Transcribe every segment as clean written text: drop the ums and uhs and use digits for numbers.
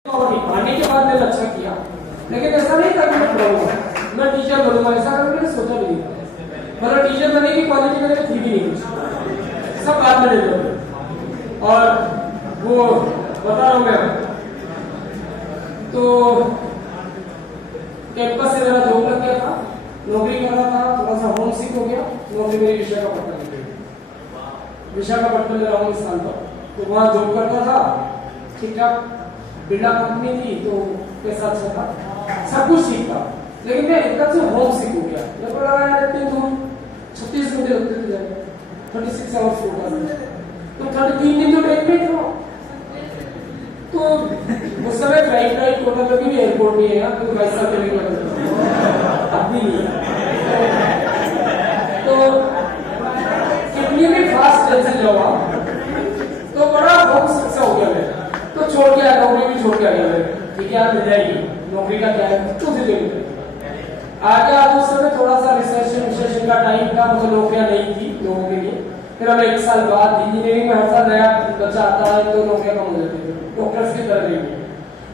आने के बाद मैंने अच्छा किया, लेकिन ऐसा नहीं था कि मैं पढ़ूंगा, मैं टीचर बनूंगा, ऐसा मैंने सोचा भी नहीं था। मतलब टीचर बनने की क्वालिटी मेरे थी भी नहीं, कुछ सब बाद में डेवलप। और वो बता रहा हूँ मैं, तो कैंपस से मेरा जॉब लग गया था, नौकरी कर रहा था, थोड़ा सा होम सिक हो गया। नौकरी मेरी विशाखापट्टनम में, विशाखापट्टनम में रहूंगा स्थान पर, तो वहाँ जॉब करता था, ठीक ठाक बिरला कंपनी थी, तो पैसा अच्छा था, सब कुछ ठीक था। लेकिन मैं एकदम से होम सिक हो गया। मैं बोला यार इतनी दूर 36 घंटे लगते थे जाने, 36 आवर्स होता था, तो 33 दिन तो ट्रेन में था। तो उस समय फ्लाइट कोटा कभी भी एयरपोर्ट नहीं है यहाँ, तो वैसा करेंगे अभी नहीं है। तो कितनी भी फास्ट ट्रेन से जाओ आप, तो बड़ा होम सिक सा हो गया मैं, तो छोड़ के आया, नौकरी भी छोड़ के आ गया मैं, ठीक है यार मिल जाएगी नौकरी का क्या है, चौथे दिन आगे। आज उस समय थोड़ा सा रिसर्च का टाइम था, मुझे नौकरियां नहीं थी लोगों के लिए। फिर हमें 1 साल बाद इंजीनियरिंग में हर साल नया बच्चा आता है, तो नौकरियां कम हो जाती है, डॉक्टर्स की तरह नहीं है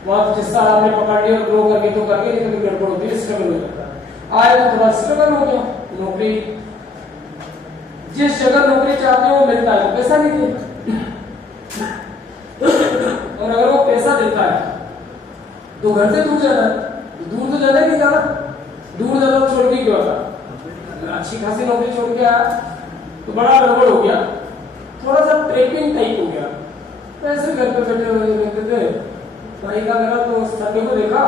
वहाँ जिस साल आपने पकड़ लिया ग्रो करके तो करके, नहीं तो गड़बड़ होती है, स्ट्रगल हो जाता है। आज तो थोड़ा स्ट्रगल हो गया, नौकरी जिस जगह नौकरी चाहते हो वो मिलता है, तो पैसा नहीं देता, और अगर वो पैसा देता है तो घर से दूर जाना है, दूर तो जाना ही नहीं जाना, दूर जाना छोड़ के क्यों आता। अच्छी खासी नौकरी छोड़ के आया तो बड़ा गड़बड़ हो गया, थोड़ा सा ट्रेपिंग टाइप हो गया। तो ऐसे घर पे बैठे हुए रहते थे, भाई का मेरा तो संडे को देखा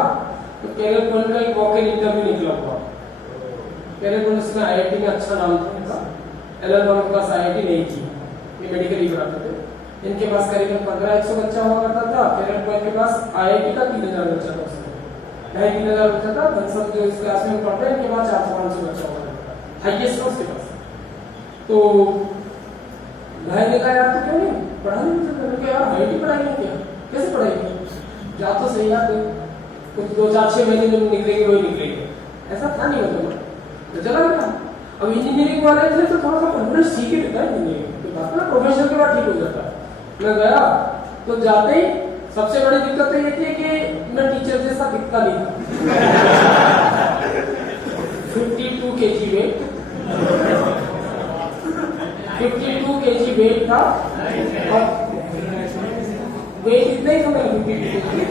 तो कैरियर पॉइंट का एक वॉक-इन इंटरव्यू निकला हुआ। कैरियर पॉइंट उसमें IIT में अच्छा नाम था, LL1 के पास IIT नहीं थी, ये मेडिकल ही कराते थे। इनके पास करीबन 1500 बच्चा हुआ करता था, कैरियर पॉइंट के पास IIT का 3000 बच्चा था, उसमें 2500 बच्चा था। सब जो इस क्लास में पढ़ते हैं इनके पास 400-500 बच्चा हुआ करता था, हाईएस्ट था उसके पास। तो भाई ने कहा यार तो क्यों नहीं पढ़ा नहीं, तो यार IIT पढ़ाएंगे क्या, कैसे पढ़ाएंगे, जा तो सही यार, कुछ 2-4-6 महीने में निकलेंगे वही निकलेंगे, ऐसा था नहीं मतलब, तो चला गया। अब इंजीनियरिंग वाले थे तो थोड़ा सा कॉन्फिडेंस ठीक ही रहता है इंजीनियरिंग के बाद ना, प्रोफेशनल के बाद ठीक हो जाता है। मैं गया तो जाते ही सबसे बड़ी दिक्कत तो ये थी कि मैं टीचर जैसा दिखता नहीं था। 52 kg वेट, 52 kg वेट था, और वेट इतना ही था मेरा 52 kg,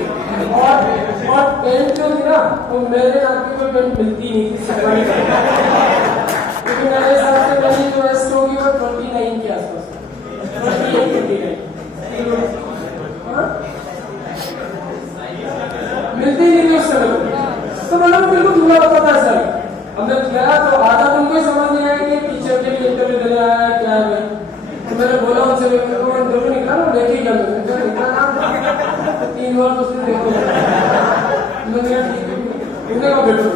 और पेंट जो थी ना वो मेरे नाम की कोई पेंट मिलती नहीं थी, क्योंकि मेरे हिसाब से मेरी जो वेस्ट होगी वो 29 के आसपास, 28-29 मिलती ही नहीं उस समय। तो मतलब मेरे को धुला पता था सर। अब मैं गया तो आधा दिन को समझ नहीं आया कि टीचर के लिए इंटरव्यू देने आया है क्या है। तो मैंने बोला उनसे, इंटरव्यू निकला ना, लेके गया निकला नाम था, 3 बार तो उसने देखो, मैंने उन्हें का बैठो,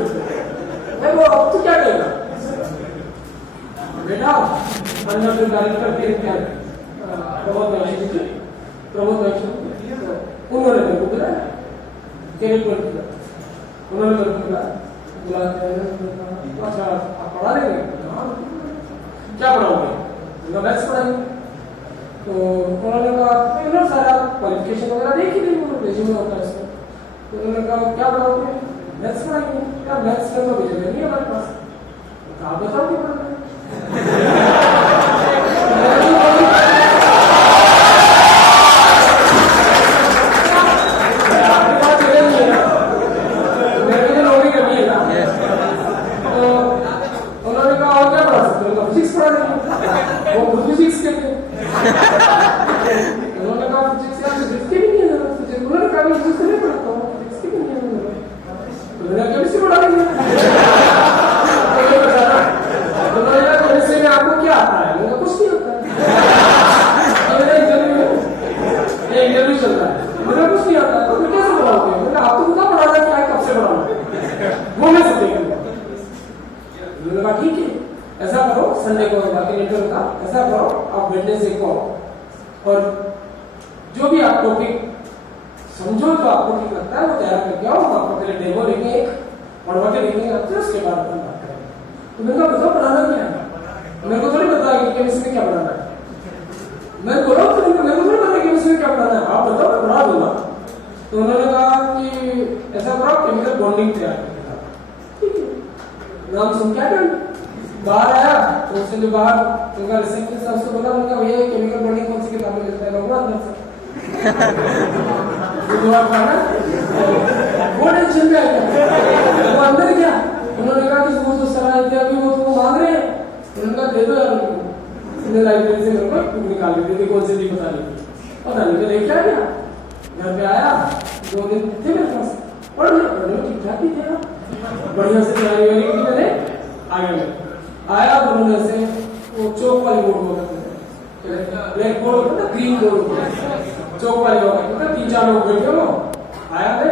मैं वो अब तो क्या करेगा बेटा, अंदर से डायरेक्टर के क्या प्रमोद उन्होंने मेरे को बुलाया, उन्होंने मेरे को बुलाया, अच्छा आप पढ़ा लेंगे, क्या पढ़ाओगे, मैथ्स पढ़ाएंगे। तो उन्होंने कहा सारा क्वालिफिकेशन वगैरह देख ही नहीं, रेज्यूमे होता है इसमें। तो उन्होंने कहा क्या पढ़ाओगे, मैथ्स पढ़ाएंगे। क्या मैथ्स में तो भेजे नहीं है हमारे पास, तो आप बताओ क्या पढ़ाएंगे। और जो भी आप टॉपिक समझो तो आपको ठीक लगता है वो तैयार करके आओ, हम आपको पहले डेमो लेंगे, एक पढ़वा के देखेंगे आपसे, उसके बाद अपन बात करेंगे। तो मैंने कहा बताओ पढ़ाना क्या है, मेरे को थोड़ी पता है कि केमिस्ट्री में क्या पढ़ाना है, मैं बोला तो मेरे को थोड़ी पता है केमिस्ट्री में क्या पढ़ाना है, आप बताओ मैं पढ़ा दूंगा। तो उन्होंने कहा कि ऐसा करो केमिकल बॉन्डिंग तैयार करेगा। ठीक है, नाम सुन क्या कर बाहर आया तो उससे जो बाहर उनका रिसेप्शनिस्ट था उसको बोला, उनका भैया केमिकल बॉन्डिंग कौन सी किताब में लिखता है, लोग अंदर से वो टेंशन में आ गया। वो अंदर क्या, उन्होंने कहा कि वो जो सराय थे अभी वो तो मांग रहे हैं, उन्होंने कहा दे दो यार उनको। लाइब्रेरी से मेरे को बुक निकाल ली थी, कौन सी थी पता नहीं, पता नहीं, लेके आ गया। घर पे आया 2 दिन थे मेरे पास, पढ़ने ठीक ठाक ही थे ना, बढ़िया से तैयारी वाली की मैंने आगे में आया। तो उन्होंने से वो चौक वाली बोर्ड हुआ करते थे, ब्लैक बोर्ड होता था, ग्रीन बोर्ड होता था, चौक वाली हुआ करते थे। 3-4 लोग बैठे हो आया थे,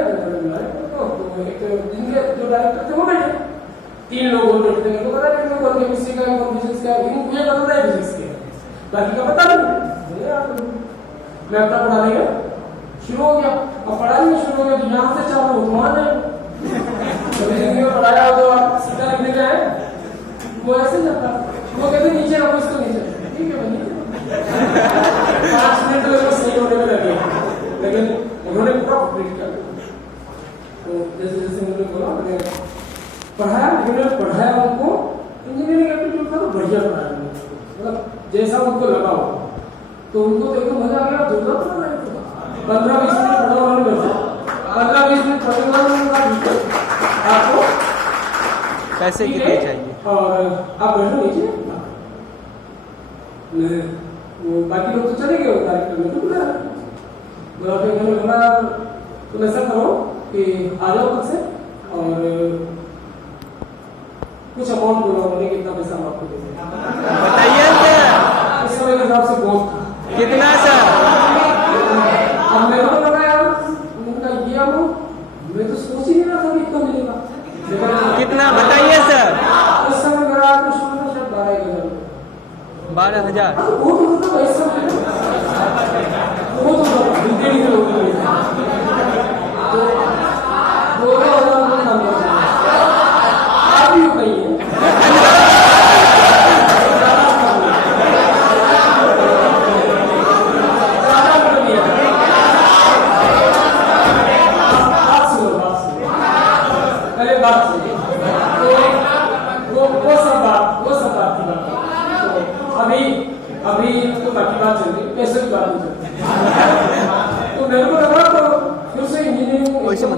तो एक जिनके जो डायरेक्टर थे वो बैठे, 3 लोग और बैठे थे। मेरे को पता नहीं कौन केमिस्ट्री का कौन फिजिक्स का, मुझे पता है फिजिक्स के, बाकी का पता नहीं। मैं अपना पढ़ाने गया, शुरू हो गया। अब पढ़ाई शुरू हो गया तो यहाँ से चालू हो वहां जाए, पढ़ाया हो तो सीधा लिखने का है, वो ऐसे जाता। वो कहते नीचे रखो इसको, नीचे, ठीक है भाई 5 मिनट तो सही होने में लगे, लेकिन उन्होंने पूरा कंप्लीट किया। तो जैसे जैसे उन्होंने बोला मैंने पढ़ाया, लेकिन पढ़ाया उनको इंजीनियरिंग एप्टीट्यूड का तो बढ़िया पढ़ाया, मतलब जैसा उनको लगा हो तो उनको देखो मजा आ गया। जोरदार पढ़ा रहे थे, 15-20 मिनट पढ़ा उन्होंने, बच्चे 15-20 मिनट पढ़ेगा उन्होंने। आपको पैसे कितने चाहिए और आप बैठो नीचे, वो बाकी लोग तो चले गए कार्यक्रम में, तो बुला फिर उन्होंने बोला तुम ऐसा करो कि आ जाओ खुद से और कुछ अमाउंट बोलो, उन्होंने कितना पैसा हम आपको दे बताइए इस समय के हिसाब से बहुत था। कितना सर? अब मेरे को लगा यार उनका ये अमाउंट मैं तो सोच ही नहीं रहा था कि इतना मिलेगा। कितना बताइए सर? उस समय मेरा शायद 12,000। वो तो ऐसा वो तो अभी तो बाकी बात चल रही, पैसे की बात नहीं चलती। तो मेरे को लगा तो फिर से इंजीनियरिंग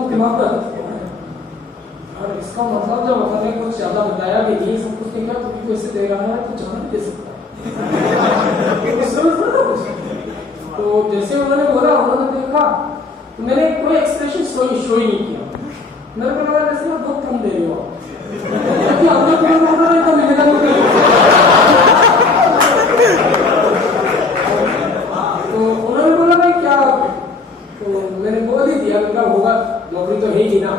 दिमाग पर, और इसका मतलब जब अपने कुछ ज्यादा बताया कि नहीं सब कुछ देखा तो पैसे दे रहा है तो जाना दे सकता है। तो जैसे उन्होंने बोला, उन्होंने देखा तो मैंने कोई एक्सप्रेशन शो ही नहीं किया। मेरे को लगा जैसे आप बहुत कम दे रहे हो, तो मिलेगा तो उन्होंने बोला भाई क्या, तो मैंने बोल ही दिया उनका होगा, नौकरी तो है ही ना,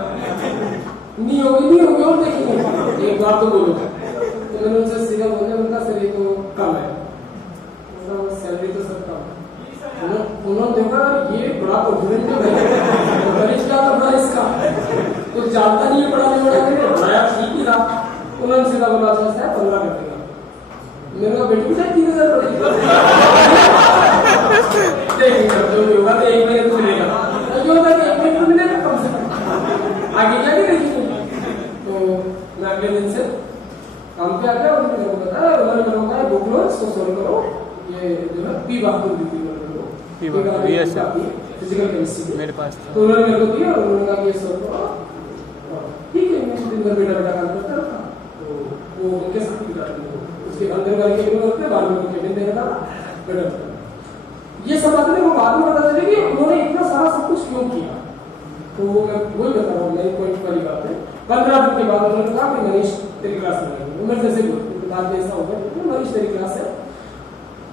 नहीं होगी और देखेंगे, एक बार तो बोलो। तो मैंने उनसे सीधा बोला, उनका सर ये तो कम है, सैलरी तो सब कम। उन्होंने देखा ये बड़ा कॉन्फिडेंट है, क्या करना है इसका, तो जानता नहीं है पढ़ाने वाला, ठीक ही था। उन्होंने सीधा बोला 15 कर देगा। मेरे को बेटी से 3,000 पड़ेगी, जो भी होगा तो 1 महीने तो मिलेगा, जो होगा तो 1 महीने तो मिलेगा कम से कम, आगे क्या नहीं रही। तो मैं अगले दिन से काम पे आ गया, उन्होंने मेरे को बताया, उन्होंने मेरे को कहा बुक लो, इसको सॉल्व करो, ये जो है पी बहादुर दी थी फिजिकल केमिस्ट्री मेरे पास। तो उन्होंने मेरे को दिया और उन्होंने कहा ये सॉल्व करो, ठीक है। मैं दिन भर बेटा काम करता था, तो वो उनके साथ भी करते उसके अंदर वाले केबिन में होते, बाद में केबिन दे रहा था बेटा। ये सब बातें वो बाद में पता चली कि उन्होंने इतना सारा सब कुछ क्यों किया। तो वो मैं वही बता रहा हूँ, मेरी पॉइंट वाली बात है। 15 दिन के बाद उन्होंने कहा कि मनीष तेरी क्लास में आएगी, उम्र जैसे बाद में ऐसा होगा, मनीष तेरी क्लास है।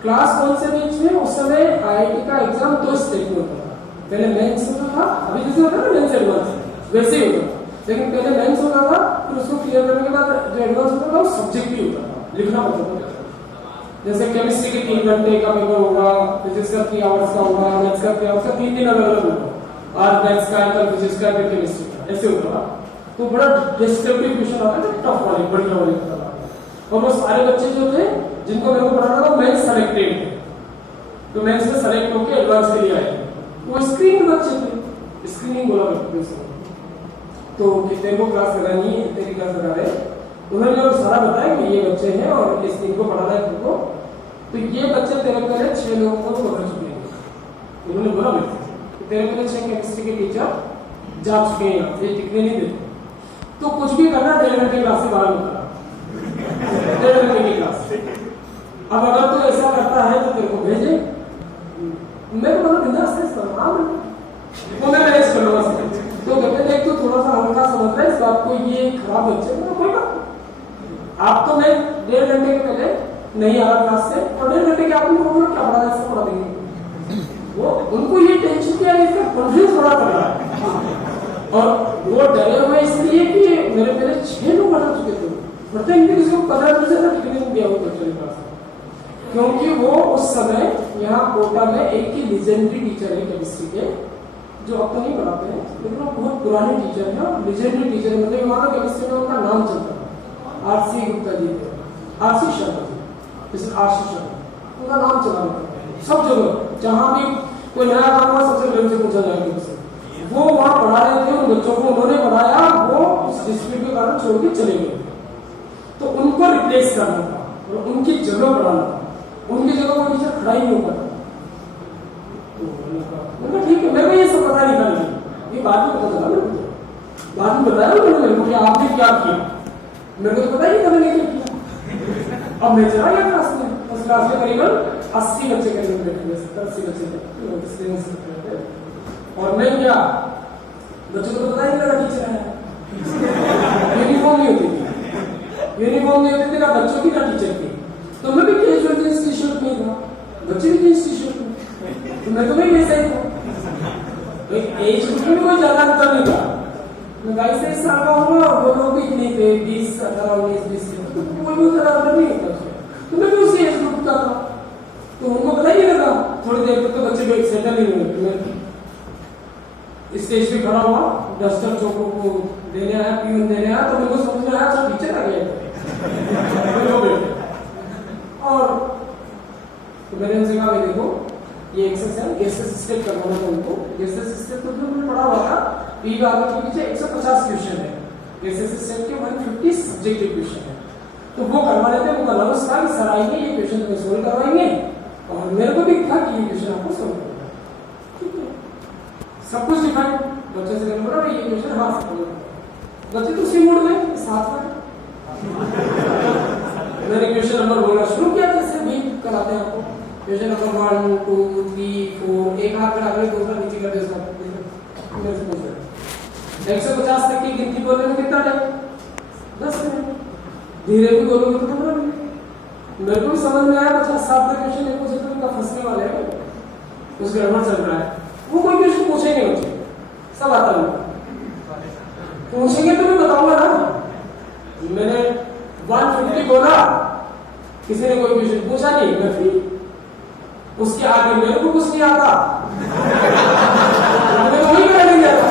क्लास कौन से बीच में, उस समय IIT का एग्जाम 2 स्टेज में होता था, पहले मेंस होता था, अभी जैसे होता है ना मेंस एडवांस वैसे ही होता था, लेकिन पहले मेंस होता था, फिर उसको क्लियर करने के बाद जो एडवांस होता था वो सब्जेक्टिव होता था, लिखना पड़ता था। जैसे केमिस्ट्री के 3 घंटे का पेपर होगा, फिजिक्स का 3 आवर्स का होगा, मैथ्स का 3 आवर्स का, 3 दिन अलग-अलग होगा, और मैथ्स का, कल फिजिक्स का, फिर केमिस्ट्री का, ऐसे होता था। तो बड़ा डिस्क्रिप्टिव क्वेश्चन आता था, टफ वाले, बढ़िया वाले होता था। और वो सारे बच्चे जो थे जिनको मेरे को पढ़ाना था, मेंस सेलेक्टेड थे, तो मेंस में सेलेक्ट होकर एडवांस के लिए आए, वो स्क्रीन बच्चे थे। स्क्रीनिंग बोला करते थे। तो कि तेरे को क्लास लगानी है, तेरी क्लास लगा रहे, तो मैंने लोग सारा बताया कि ये बच्चे हैं और इस दिन को पढ़ाना है तुमको। तो ये बच्चे तेरे पहले 6 लोगों को तो पकड़ चुके हैं। उन्होंने बोला मेरे को तेरे पहले 6 केमिस्ट्री के टीचर जा चुके हैं, ये टिकने नहीं देते। तो कुछ भी करना 1.5 घंटे की क्लास से बाहर निकला, 1.5 घंटे की क्लास। अब अगर तू ऐसा करता है तो तेरे को भेजे, मैं तो मतलब बिंदास है इसका, हाँ वो मैं मैनेज कर लूंगा। तो कहते देख तू थोड़ा सा हल्का समझ रहा है इस बात को, ये खराब बच्चे ना कोई बात नहीं। आप तो मैं 1.5 घंटे के पहले नहीं आ रहा क्लास से, और 1.5 घंटे के आपने क्या पढ़ा है, पढ़ा देंगे। वो उनको ये टेंशन क्या है, इसका कॉन्फ्यूज थोड़ा कर रहा है, और वो डरे हुए इसलिए कि मेरे पहले 6 लोग पढ़ा चुके थे, मतलब इनके किसी को 15 मिनट से टिकने नहीं दिया वो बच्चों के पास, क्योंकि वो उस समय यहाँ कोटा में एक ही लेजेंडरी टीचर है केमिस्ट्री के, जो अब तो नहीं पढ़ाते हैं, लेकिन वो बहुत पुराने टीचर हैं और लेजेंडरी टीचर, मतलब हमारा केमिस्ट्री में उनका नाम चलता है, आरसी गुप्ता जी थे, आरसी शर्मा जी, जैसे आरसी शर्मा, उनका नाम चला सब जगह, जहाँ भी कोई नया काम हुआ सबसे पहले से पूछा जाएगा उनसे। वो वहाँ पढ़ा रहे थे, उन बच्चों को उन्होंने पढ़ाया, वो उस डिस्प्यूट के कारण छोड़ के चले गए, तो उनको रिप्लेस करना था और उनकी जगह पढ़ाना था, उनकी जगह वो टीचर खड़ा ही नहीं होता। तो ठीक है, मेरे को ये सब पता नहीं था, ये बाद में पता चला मेरे को, बाद में बताया उन्होंने मेरे को कि आपने क्या किया, मेरे को तो पता ही नहीं था मैंने क्या किया। अब मैं चला गया क्लास में, उस क्लास में करीबन 80 बच्चे करीब बैठे हुए, 70-80 बच्चे, और मैं क्या, बच्चों को तो पता ही नहीं लगा टीचर है, यूनिफॉर्म नहीं होती थी, यूनिफॉर्म नहीं होती थी ना बच्चों की ना टीचर की, तो मैं भी कैजुअल जींस टी शर्ट में था, बच्चे भी जींस टी शर्ट में, तो मैं तो नहीं वैसा ही था, एज ग्रुप में कोई ज्यादा अंतर नहीं था, मैं 22-23 साल का हूँ और वो लोग भी नहीं थे 20, 18, 19, 20, तो कोई भी ज्यादा अंतर नहीं होता, तो मैं भी उसी एज ग्रुप का था, तो उनको पता ही नहीं लगा, थोड़ी देर तक तो बच्चे भी सेटल ही नहीं हुए। स्टेज पे खड़ा हुआ, डस्टर चौकों को देने आया, पीवन देने आया, तो मेरे को समझ में आया सब टीचर आ गया और तो मैंने उनसे कहा देखो ये एक्सरसाइज गैसेस स्टेप करवाना था उनको, गैसेस स्टेप तो मैंने पढ़ा हुआ था, पी आगे के पीछे 150 क्वेश्चन है, गैसेस स्टेप के 150 सब्जेक्टिव क्वेश्चन है, तो वो करवा लेते हैं। उनका लॉस था कि सर आएंगे ये क्वेश्चन तुम्हें सोल्व करवाएंगे, और मेरे को भी था कि ये क्वेश्चन आपको सोल्व करना, ठीक है, सब कुछ डिफाइन बच्चे से बोला ये क्वेश्चन हाँ सब बच्चे तो उसी मूड में साथ में मैंने क्वेश्चन नंबर बोलना शुरू किया, जैसे भी कराते हैं आपको, क्वेश्चन नंबर 1, 2, 3, 4, एक हाथ बढ़ा कर दूसरा नीचे कर दे, मेरे से पूछ रहे 150 तक की गिनती बोलने में कितना टाइम, 10 मिनट, धीरे भी बोलोगे तो 15 मिनट। मेरे को भी समझ में आया 50-60 तक क्वेश्चन एक पूछे तो उनका फंसने वाले है, उस गड़बड़ चल रहा है, वो कोई क्वेश्चन पूछेंगे मुझे, सब आता है, पूछेंगे तो मैं बताऊंगा ना, मैंने 150 बोला, किसी ने कोई क्वेश्चन पूछा नहीं, मैं फ्री, उसके आगे मेरे को कुछ नहीं आता, मैं वही करने गया था,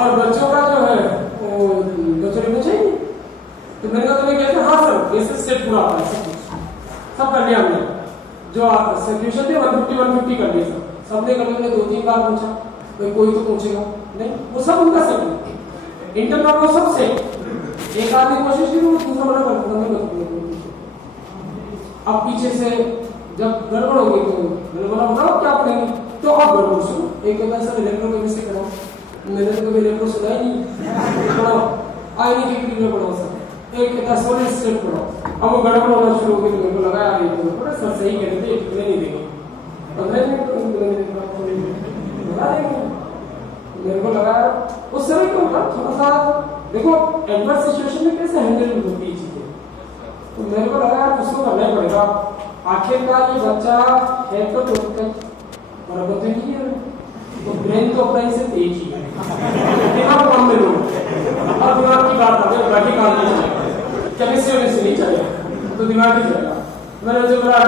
और बच्चों का जो है वो बच्चों ने पूछा ही नहीं, तो मैंने कहा तुम्हें कहते हाँ सर ऐसे स्टेप पूरा आता है, सब कर लिया हमने, जो आप क्वेश्चन थे 150 कर लिए सबने कभी हमने 2-3 बार पूछा, कोई तो पूछेगा नहीं, वो सब उनका सेट इंटरनल वो सब सेट, एक आदमी कोशिश की वो दूसरा बड़ा कर, अब पीछे से जब गड़बड़ होगी तो मैंने बोला बताओ क्या पढ़ेंगे, तो अब गड़बड़ सुनो, एक कहता है सर इलेक्ट्रोकेमिस्ट्री कराओ, मैंने तो कभी इलेक्ट्रो सुना ही नहीं, पढ़ाओ आयनिक में पढ़ाओ सर, एक कहता है सॉलिड स्टेट पढ़ाओ, अब वो गड़बड़ होना शुरू हो गई, तो मेरे को लगा यार ये तो सर सही कह रहे थे, इतने नहीं देंगे 15 मिनट बता देंगे, मेरे को लगा उस समय क्या होगा थोड़ा सा देखो एडवर्स सिचुएशन में कैसे हैंडल होती है चीजें, तो मेरे को लगा उसको करना ही पड़ेगा, आखिरकार ये बच्चा है तो बराबर तो नहीं है, तो ब्रेन तो अपना से तेज ही है, दिमाग काम में लोग, अब दिमाग की बात आती है, बाकी काम नहीं चलेगा, केमिस्ट्री में से नहीं चलेगा, तो दिमाग ही चलेगा। मैंने उनसे बोला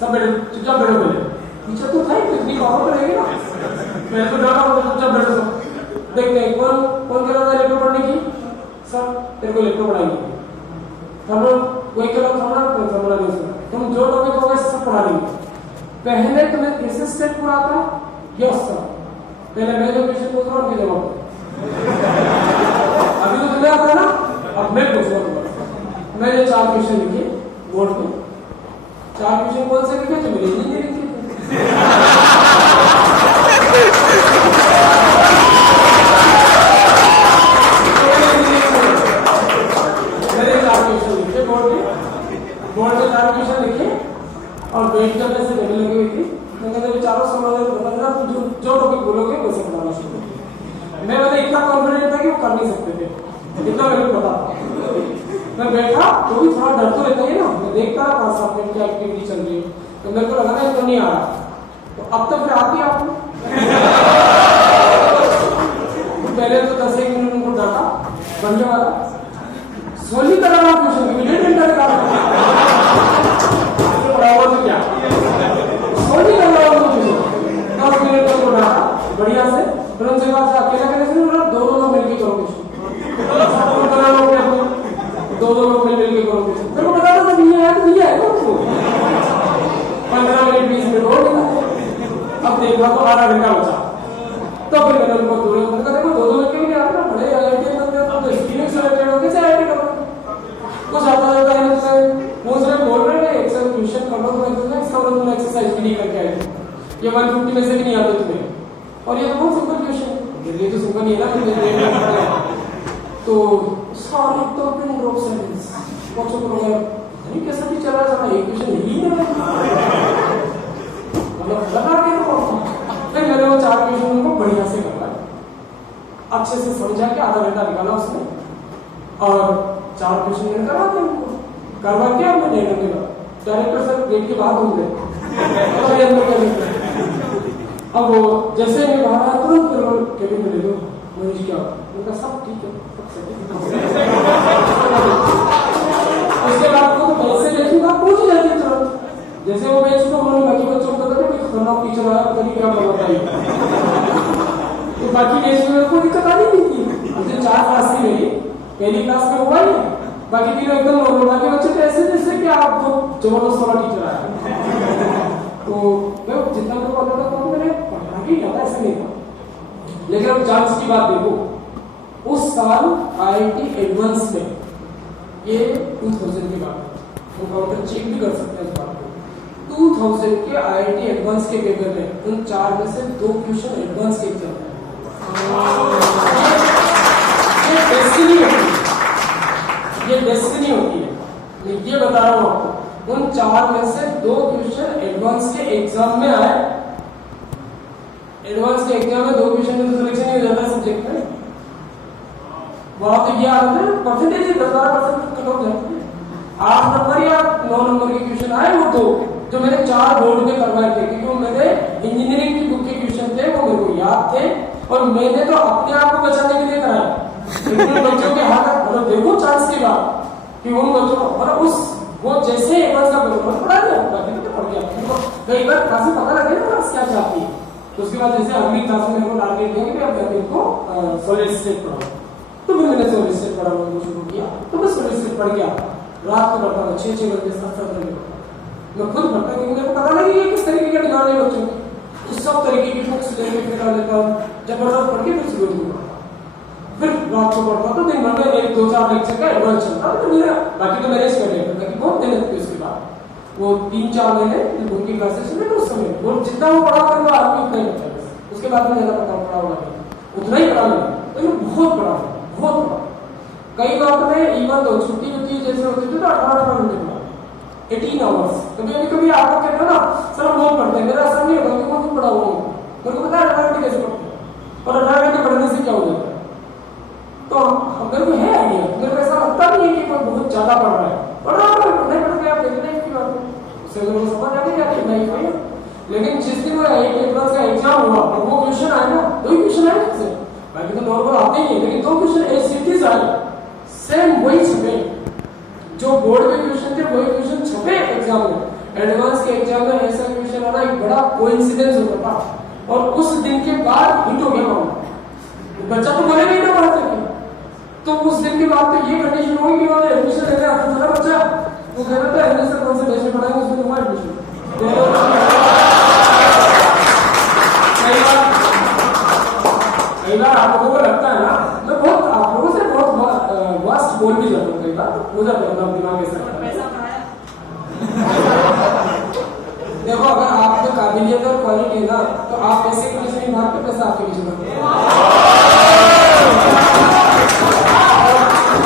सब बैठो चुपचाप बैठो, बोले टीचर तो था ही टेक्निक ऑफर करेंगे ना, मेरे को डाला चुपचाप बैठो, देखते हैं कौन कौन कह रहा था इलेक्ट्रो पढ़ने की, सर तेरे को इलेक्ट्रो पढ़ाएंगे, थर्मल कोई कह रहा थर्मल थर्मल नहीं सुना, तुम जो टॉपिक होगा सब पढ़ा लेंगे, पहले तुम्हें कैसे स्टेप पूरा आता, यस सर पहले मैं जो क्वेश्चन पूछ रहा हूँ उनके जवाब दो। अभी तो तुम्हें आता है ना, अब मैं पूछ रहा हूँ। मैंने 4 क्वेश्चन लिखे बोर्ड में। 4 क्वेश्चन कौन से लिखे? जो मेरे इंजीनियरिंग के थे। मैंने 4 क्वेश्चन लिखे बोर्ड में 4 क्वेश्चन लिखे और बैठ कर ऐसे देने लगी हुई थी। मैंने विचारों समाधान बताना, जो टॉपिक बोलोगे वैसे बताना शुरू कर। मैं इतना कॉन्फिडेंट था कि वो कर नहीं सकते थे, इतना मेरे को पता था। मैं बैठा तो भी थोड़ा डर तो रहता है ना, मैं देखता रहा 5-7 मिनट की एक्टिविटी चल रही है, तो मेरे को लगा ना तो नहीं आ रहा। तो अब तो फिर आती आपको पहले तो 10-1 मिनट उनको डाटा बढ़िया वाला सोली तरह का क्वेश्चन तो क्या सोली कर रहा हूँ 10 मिनट तक को डाटा बढ़िया से, फिर उनसे कहा अकेला करने से 2 लोग मिलकर करो क्वेश्चन, 2 लोग मिलकर करो क्वेश्चन। मेरे को पता था नहीं आया तो नहीं आएगा उसको 15 मिनट 20 मिनट और मिला। अब देखा तो आधा घंटा बचा, तो फिर मैंने उनको देखो 2 मिनट के भी नहीं आता, बड़े आईआईटी बनते हो तो एक्सपीरियंस रिलेटेड हो कैसे आईआईटी करो कुछ आता रहता है। वो सिर्फ बोल रहे हैं एक्सेल क्वेश्चन कर लो, तुम्हें इसका मतलब तुम एक्सरसाइज भी नहीं करके आए थे, ये 150 में से भी नहीं आते तुम्हें, और ये तो बहुत सिंपल क्वेश्चन है, ये तो सिंपल ही है ना। तो सारे तो पिन ड्रॉप साइलेंस बच्चों को नहीं कैसा भी चला जाता एक क्वेश्चन ही नहीं मतलब लगा के तो फिर मैंने वो 4 क्वेश्चन को बढ़िया से करवाया, अच्छे से समझा के आधा घंटा निकाला उसमें और 4 क्वेश्चन मैंने करवा दिया उनको। करवा के अब मैं निर्णय लेगा डायरेक्टर सर गेट के बाहर घूम गए। अब वो जैसे मैं बाहर आया तुरंत केबिन में ले लो मनीष क्या उनका सब ठीक है, उसके बाद को वैसे लेखिका पूछ जाती तुरंत, जैसे वो बेंच को उन्होंने बाकी बच्चों को बताया कि खतरनाक टीचर आया पता नहीं क्या बताइए, तो बाकी बेंच में कोई दिक्कत आ नहीं थी। 4 क्लास थी मेरी, पहली क्लास में हुआ ही बाकी तीनों एकदम नॉर्मल, बाकी बच्चे तो ऐसे जैसे कि आप तो जबरदस्त वाला टीचर आया। तो मैं जितना मेरे को पता था मैंने पढ़ा ही नहीं था, ऐसे नहीं था। लेकिन अब चांस की बात देखो, उस साल आईआईटी एडवांस में ये 2000 की बात है, हम काउंटर चेक भी कर सकते हैं इस बात को। 2000 के आईआईटी एडवांस के पेपर में उन 4 में से 2 क्वेश्चन एडवांस के एग्जाम में ये डेस्टिनी होती है। ये बता रहा हूं आपको, उन 4 में से 2 क्वेश्चन एडवांस के एग्जाम में आए। एडवांस के एग्जाम में 2 क्वेश्चन में तो सिलेक्शन नहीं हो जाता सब्जेक्ट में, वहां तो ये आता है परसेंटेज 10-12% कट ऑफ जाती है। 8 नंबर या 9 नंबर के क्वेश्चन आए वो 2 जो मैंने 4 बोर्ड में करवाए थे, क्योंकि वो मेरे इंजीनियरिंग की बुक के क्वेश्चन थे, वो मेरे को याद थे और मैंने तो अपने आप को बचाने के लिए कराया। बच्चों के हाथ मतलब देखो चांस की बात कि उन बच्चों को मतलब उस वो जैसे एडवांस का पेपर पढ़ा दिया बाकी तो पढ़ गया, कई बार काफी पता लगे ना क्लास क्या चाहती है। तो उसके बाद जैसे अगली क्लास में मेरे को टारगेट दिया कि अब मैं इनको सॉलिड स्टेट पढ़ाऊं, तो फिर मैंने सॉलिड स्टेट पढ़ाना शुरू किया। तो मैं सॉलिड स्टेट पढ़ गया, रात को पढ़ता था 6-6 घंटे 7-7 घंटे मैं खुद पढ़ता, क्योंकि मेरे को पता लगी कि किस तरीके का डिमांड है बच्चों की, उस सब तरीके की बुक्स लेके निकाल लेता हूँ, जबरदस्त पढ़ के फिर सुबह दूंगा, फिर रात को पढ़ता तो दिन भर में 1-2-4 लेक्चर का एडवांस चलता तो मेरा बाकी तो मैनेज कर लिया था कि बहुत मेहनत की। उसके बाद वो 3-4 महीने उनकी क्लासेस में उस समय वो जितना वो पढ़ा कर वो आदमी उतना ही बचा, उसके बाद में ज्यादा पढ़ा होगा उतना ही पढ़ा नहीं, तो बहुत पढ़ा बहुत पढ़ा। कई बार में इवन तो छुट्टी होती जैसे होती थी तो 18 घंटे पढ़ा 18 आवर्स। कभी कभी आपको कहते हो ना सर हम बहुत पढ़ते हैं, मेरा असर नहीं होगा क्योंकि मैं खुद पढ़ा हुआ हूँ, मेरे को पता है 18 घंटे कैसे पढ़ते हैं और 18 घंटे पढ़ने से क्या हो जाता है। तो मेरे को है आइडिया, मेरे को ऐसा लगता नहीं है कि कोई बहुत ज्यादा पढ़ रहा है, पढ़ रहा है नहीं पढ़ गया देखना की बात है, उससे मेरे को समझ आ गई लाइफ में। लेकिन जिस दिन वो एडवांस का एग्जाम हुआ और वो क्वेश्चन आए ना 2 क्वेश्चन आए उससे, बाकी तो नॉर्मल आते ही है, लेकिन 2 क्वेश्चन एसिटीज आए सेम वही छपे जो बोर्ड के क्वेश्चन थे, वही क्वेश्चन छपे एग्जाम में। एडवांस के एग्जाम में ऐसा क्वेश्चन आना एक बड़ा कोइंसिडेंस होता था और उस दिन के बाद हिट हो गया मामला, बच्चा तो बोलेगा ही ना पढ़ा सके। तो उस दिन के बाद तो ये कंडीशन होगी कि वो एडमिशन लेने आता था बच्चा, वो कह रहा था एडमिशन कौन से देश में पढ़ाएंगे उसमें तुम्हारा एडमिशन आप लोगों को लगता है ना, मैं बहुत आप लोगों से बहुत वास्ट बोल भी जाता हूँ कई बार, हो जाता है अपना दिमाग ऐसा। देखो अगर आप में काबिलियत और क्वालिटी है ना, तो आप पैसे के पीछे नहीं भागते, पैसा आपके पीछे भागते।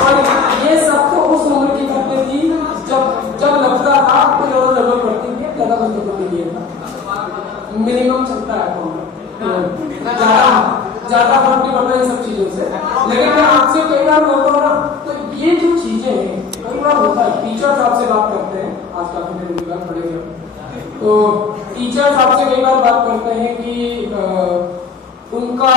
और ये सब तो उस उम्र की करते थी जब लगता था आपको ज्यादा जरूरत पड़ती थी, ज्यादा कुछ तो के लिए मिनिमम चलता है ज्यादा फर्क नहीं पड़ता इन सब चीजों से। लेकिन मैं आपसे कई बार बोलता हूँ ना, तो ये जो चीजें हैं कई बार होता है, टीचर्स आपसे बात करते हैं, आज काफी देर उनकी बात पड़ेगी, तो टीचर्स आपसे कई बार बात करते हैं कि उनका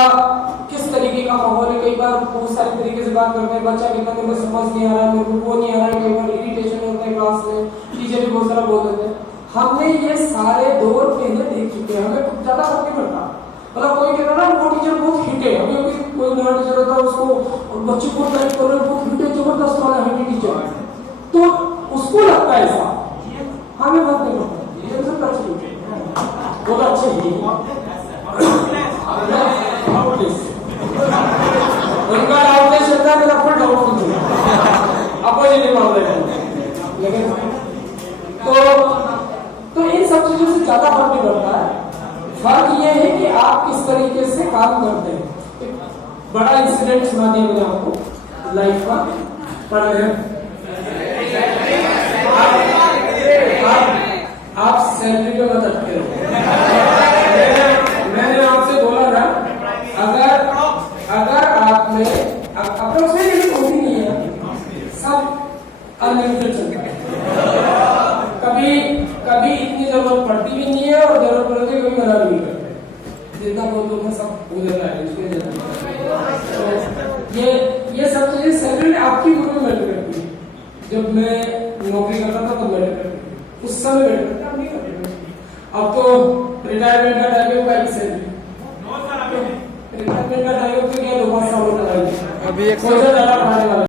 किस तरीके का माहौल है। कई बार बहुत सारे तरीके से बात करते हैं, बच्चा कहता है मेरे को समझ नहीं आ रहा है, मेरे को वो नहीं आ रहा है, कई बार इरिटेशन होता है क्लास में, टीचर भी बहुत सारा बोल देते हैं। हमने ये सारे दौर पहले देख चुके हैं, हमें कुछ ज्यादा फर्क नहीं पड़ता। मतलब कोई कहता ना वो टीचर बहुत हिट है, अभी कोई नया टीचर होता है उसको बच्चे को टाइप कर रहे बहुत हिट है, जबरदस्त वाला हिट टीचर, तो उसको लगता है ऐसा, हमें फर्क नहीं पड़ता, ये सब अच्छे वो तो अच्छे ही उनका डाउट चलता है, मेरा फुल डाउट अपोजिट मामले में। लेकिन तो इन सब चीजों से ज्यादा फर्क नहीं पड़ता है। फर्क ये है कि आप किस तरीके से काम करते हैं। एक बड़ा इंसिडेंट सुना दिया मैंने आपको लाइफ का, पर आप सैलरी पे मत अटके रहो। मैंने आपसे बोला था अगर आप में अप्रोक्सीमेटली होती नहीं है, सब अनलिमिटेड चलता है, कभी इतनी जरूरत पड़ती भी नहीं है और जरूरत पड़ती है कभी मना नहीं करते, जितना बोल दो सब हो जाता है। तो ये सब चीजें सैलरी आपकी ग्रुप में मैटर करती है। जब मैं नौकरी करता था तब मैटर करती थी, उस समय मैटर करता, अब नहीं करते। अब तो रिटायरमेंट का टाइम होगा ही सैलरी, रिटायरमेंट का टाइम तो क्या 2-5 साल होता है, अभी 100 ज्यादा पढ़ाने वाला